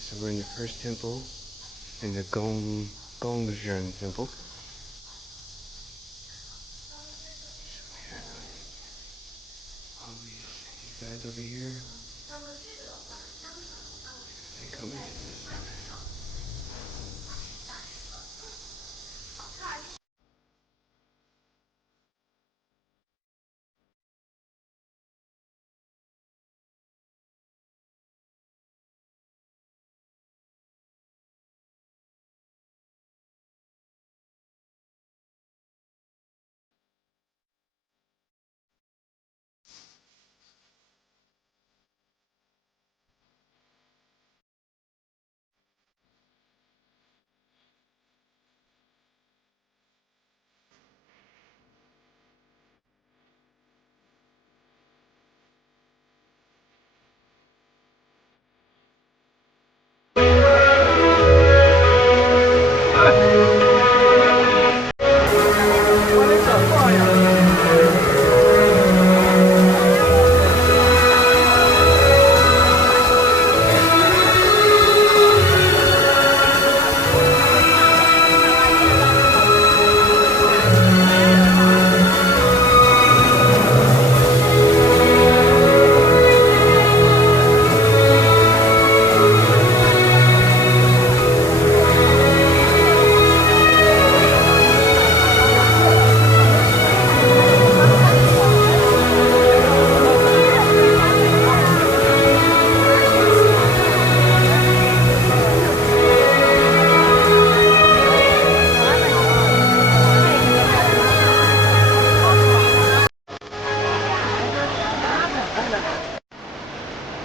So we're in the first temple, in the Gongzhen temple. All these guys over here. They come in.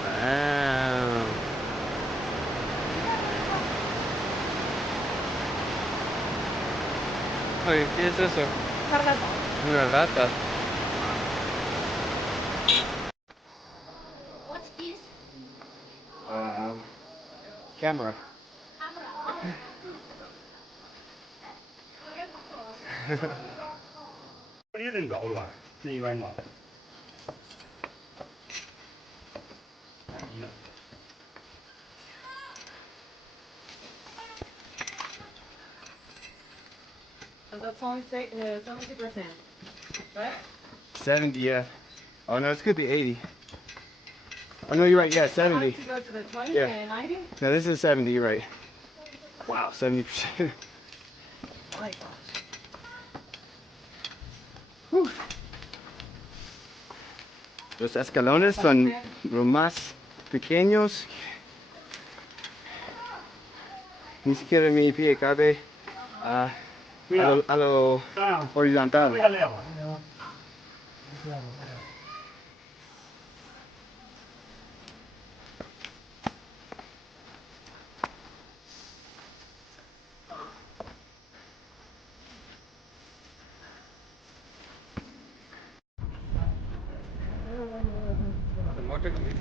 Wow. Oye, ¿qué es eso? Una rata. What's this? Camera. That's only 70%, right? 70, yeah. Oh no, this could be 80. Oh no, you're right, yeah, 70. To go to the 20 Yeah. and 90? No, this is 70, you're right. Wow, 70%. My gosh. Whew. Los escalones son los más pequeños. Ni siquiera mi pie cabe a lo horizontal. The motor can be